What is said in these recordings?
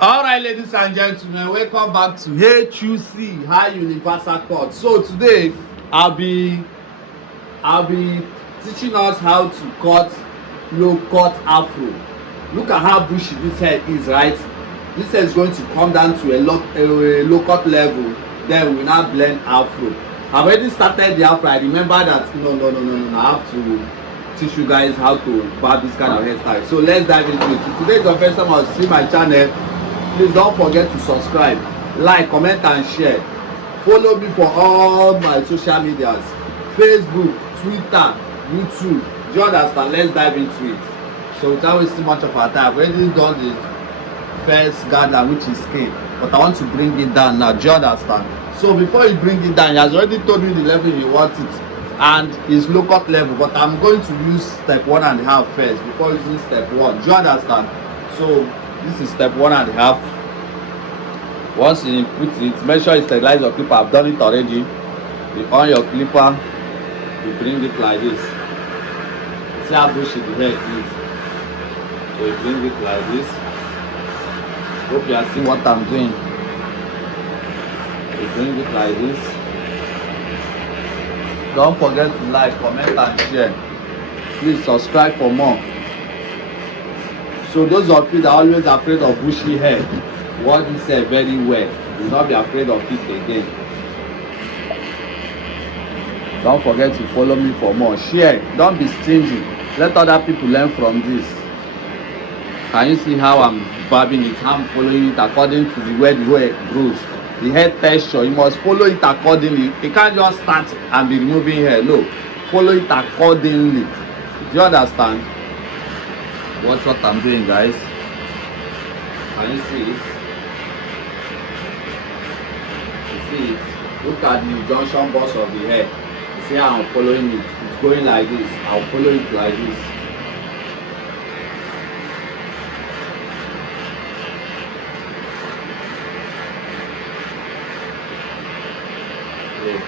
All right, ladies and gentlemen, welcome back to HUC High Universal Cut. So today I'll be teaching us how to cut low cut afro. Look at how bushy this hair is, right? This hair is going to come down to a low cut level. Then we now blend afro. I've already started the afro. I remember that no. I have to teach you guys how to barb this kind of hairstyle. So let's dive into it. If today is your first time I see my channel, please don't forget to subscribe, like, comment and share. Follow me for all my social medias: Facebook, Twitter, YouTube. Do you understand? Let's dive into it. So without wasting much of our time, I've already done the first gather, which is skin, but I want to bring it down now. Do you understand? So before you bring it down, he has already told you the level you want it, and it's low cut level, but I'm going to use step 1.5 first before using step 1. Do you understand? So this is step 1.5. Once you put it, make sure you sterilize your clipper. I've done it already. You on your clipper, you bring it like this. See how bushy the hair is. So you bring it like this. Hope you are seeing what I'm doing. You bring it like this. Don't forget to like, comment and share. Please subscribe for more. So those of you that are always afraid of bushy hair, watch this hair very well. Do not be afraid of it again. Don't forget to follow me for more. Share. Don't be stingy. Let other people learn from this. Can you see how I'm barbing it? I'm following it according to the way the hair grows. The hair texture, you must follow it accordingly. You can't just start and be removing hair. No. Follow it accordingly. Do you understand? Watch what I'm doing, guys. Can you see it? You see it? Look at the junction box of the hair. You see how I'm following it? It's going like this. I'll follow it like this. Yeah.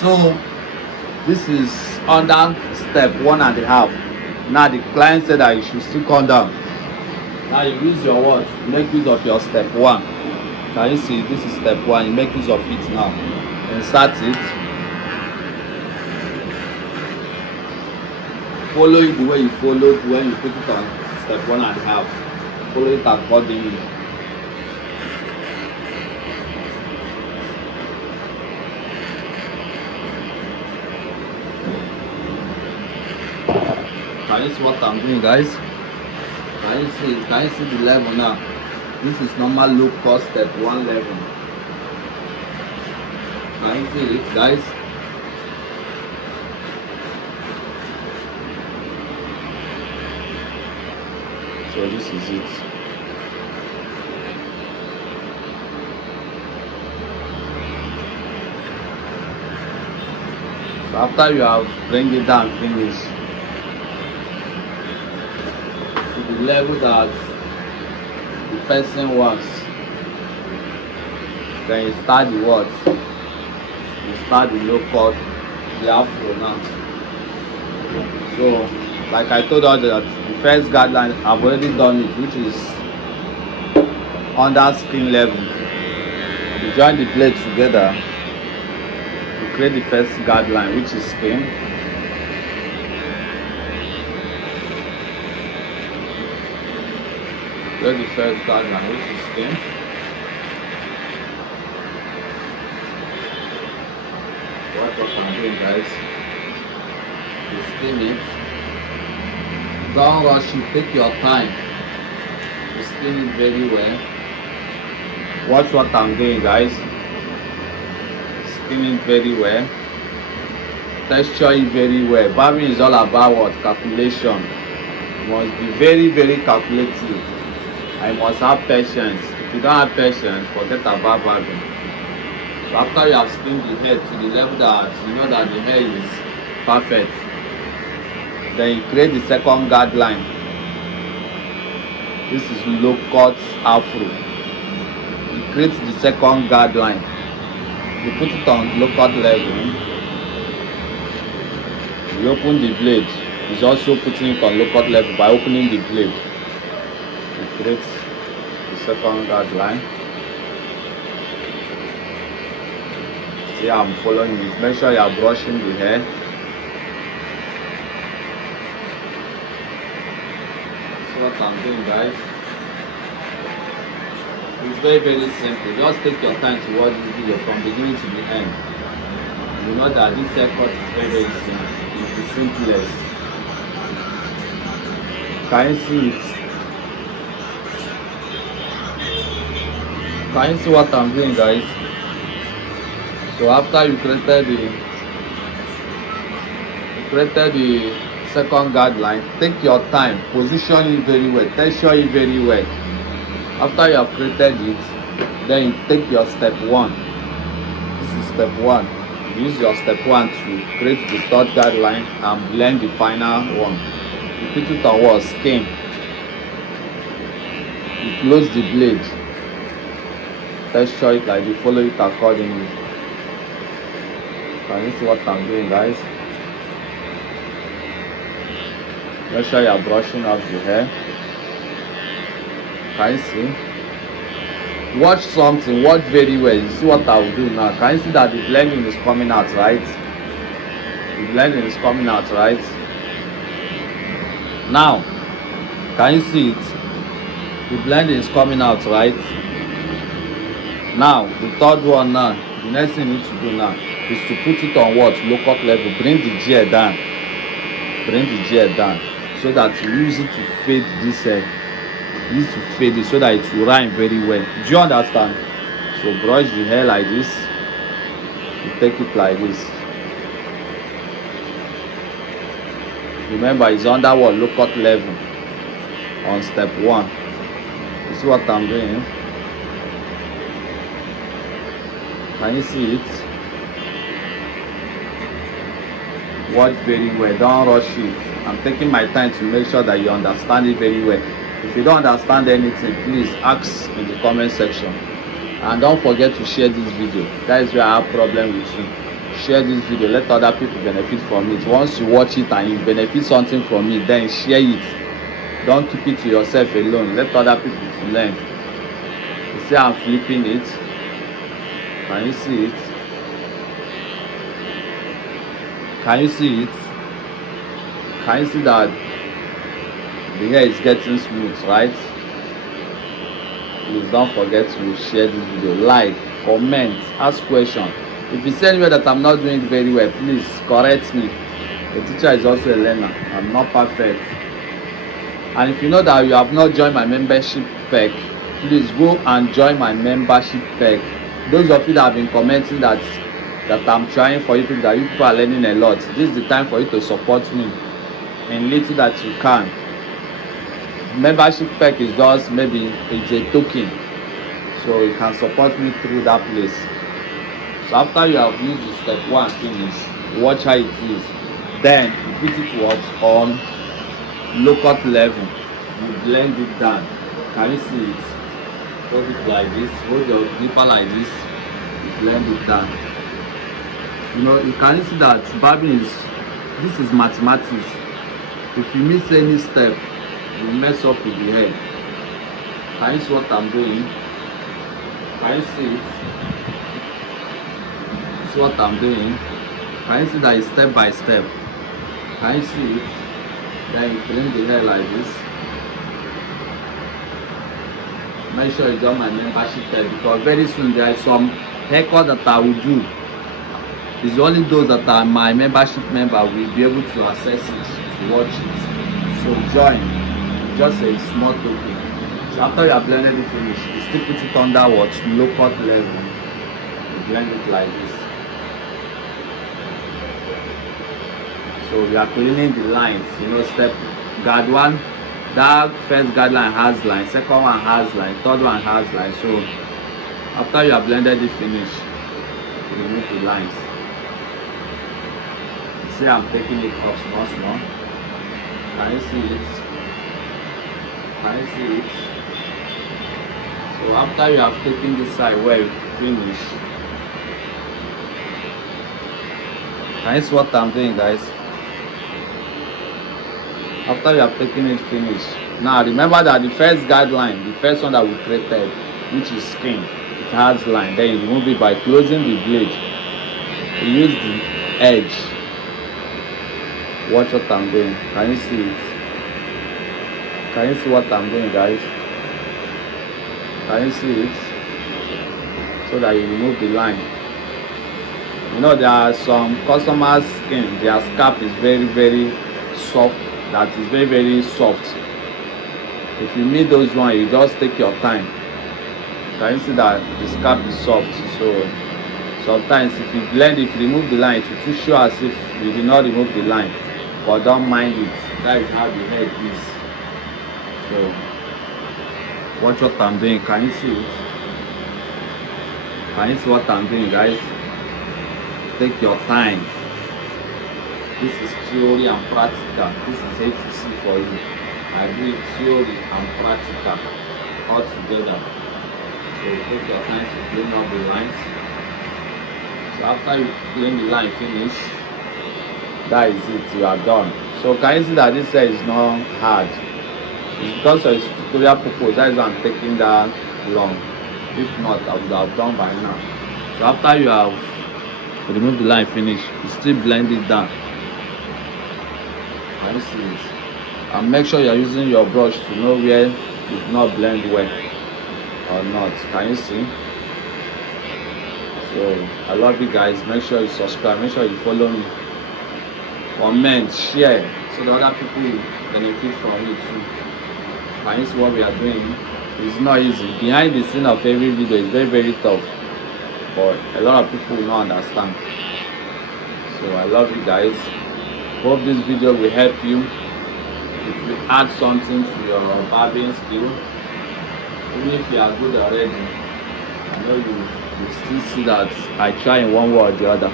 So this is under step 1.5. Now the client said that you should still come down. Now you use your what? Make use of your step 1. Can you see? This is step 1. You make use of it now. Insert it. Follow it the way you followed when you put it on step 1.5. Follow it accordingly. Can you see what I'm doing, guys? Can you see it? Can you see the level now? This is normal low cut step 1 level. Can you see it, guys? So this is it. So after you have bring it down, finish to the level that the person wants. Then you start the what? You start the low cut, the afro now. So like I told you that the first guideline I've already done it, which is under skin level. You join the blade together to create the first guideline, which is skin. Create the first guideline, which is skin. Watch what I'm doing, guys. You skin it. Don't rush it, take your time to spin it very well. Watch what I'm doing, guys. Spin it very well. Texture it very well. Barbering is all about what? Calculation. You must be very, very calculative. I must have patience. If you don't have patience, forget about barbering. So after you have spinned the hair to the level that you know that the hair is perfect, then you create the second guard line. This is low cut Afro. You create the second guard line. You put it on low cut level. You open the blade. It's also putting it on low cut level by opening the blade. You create the second guard line. See how I'm following it. Make sure you are brushing the hair. See what I'm doing, guys. It's very, very simple. Just take your time to watch this video from beginning to the end. You know that this haircut is very, very simple. It's the simplest. Can you see it? Can you see what I'm doing, guys? So after you created the second guard line, take your time, position it very well, texture it very well. After you have created it, then you take your step 1. This is step 1. Use your step 1 to create the third guard line and blend the final one. You put it on what? Skin. You close the blade. Texture it like you follow it accordingly. Can you see what I'm doing, guys? Make sure you are brushing off the hair. Can you see? Watch something, watch very well. You see what I will do now. Can you see that the blending is coming out, right? The blending is coming out, right? Now, can you see it? The blending is coming out, right? Now, the third one now, the next thing you need to do now is to put it on what? Low cut level. Bring the gel down. Bring the gel down so that you use it to fade this hair. Use to fade it so that it will rhyme very well. Do you understand? So brush the hair like this. You take it like this. Remember, it's under what? Low cut level on step 1. You see what I'm doing? Can you see it? Watch very well. Don't rush it. I'm taking my time to make sure that you understand it very well. If you don't understand anything, please ask in the comment section. And don't forget to share this video. That is where I have problem with you. Share this video. Let other people benefit from it. Once you watch it and you benefit something from it, then share it. Don't keep it to yourself alone. Let other people to learn. You see I'm flipping it. Can you see it? Can you see it? Can you see that the hair is getting smooth, right? Please don't forget to share this video, like, comment, ask questions. If you see anywhere that I'm not doing it very well, please correct me. The teacher is also a learner. I'm not perfect. And if you know that you have not joined my membership pack, please go and join my membership pack. Those of you that have been commenting that I'm trying for you people, that you people are learning a lot, this is the time for you to support me in little that you can. Membership pack is just maybe it's a token, so you can support me through that place. So after you have used the step 1 finish, watch how it is. Then you put it what? On low cut level. You blend it down. Can you see it? Hold it like this. Hold your clipper like this. You blend it down. You know, you can see that barbering this is mathematics. If you miss any step, you mess up with the hair. Can you see what I'm doing? Can you see it? See what I'm doing? Can you see that it's step by step? Can you see it? Then you bring the hair like this. Make sure you join my membership pack, because very soon there is some haircut that I will do. It's only those that are my membership member will be able to access it, to watch it. So join, just a small token. So after you have blended it finish, you still put it under what? Low cut level. You blend it like this. So we are cleaning the lines, you know, step guard one. That first guideline has line, second one has line, third one has line. So after you have blended it finish, you remove the lines. You see I'm taking it off small. Can you see it? Can you see it? So after you have taken this side where you finish, can you see what I'm doing, guys? After you have taken it finish, now remember that the first guideline, the first one that we created, which is skin, it has line. Then you remove it by closing the blade. You use the edge. Watch what I'm doing. Can you see it? Can you see what I'm doing, guys? Can you see it? So that you remove the line. You know, there are some customers' skin, their scalp is very soft. That is very soft. If you meet those ones, you just take your time. Can you see that the scalp is soft? So sometimes if you blend, if you remove the line, it will show as if you did not remove the line. But don't mind it. That is how the head is. So watch what I'm doing. Can you see it? Can you see what I'm doing, guys? Take your time. This is theory and practical. This is HTC for you. I do it theory and practical all together. So take your time to clean up the lines. So after you clean the line finish, that is it, you are done. So can you see that this side is not hard? It's because of its tutorial purpose. That is why I'm taking that long. If not, I would have done by now. So after you have removed the line finish, you still blend it down. Can you see it? And make sure you are using your brush to know where it did not blend well or not. Can you see? So I love you guys. Make sure you subscribe. Make sure you follow me. Comment, share, so that other people will benefit from it too. Can you see what we are doing? It's not easy. Behind the scene of every video is very tough, but a lot of people will not understand. So I love you guys. Hope this video will help you. If you add something to your barbering skill, even if you are good already, I know you still see that I try in one way or the other.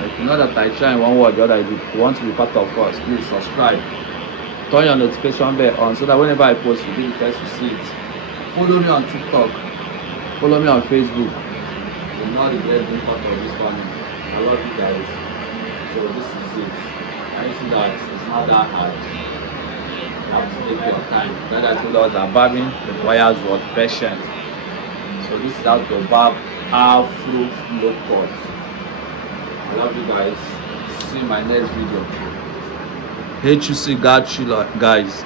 If you know that I try in one way or the other, if you want to be part of us, please subscribe. Turn your notification bell on so that whenever I post, you'll be the first to see it. Follow me on TikTok. Follow me on Facebook. You'll not regret being part of this family. I love you guys. So this is it. I see that it's not that hard. You have to take your time. That I told us that barbing requires what? Patience. So this is how to barb Afro low cut. I love you guys. See you in my next video. HUC got you guys.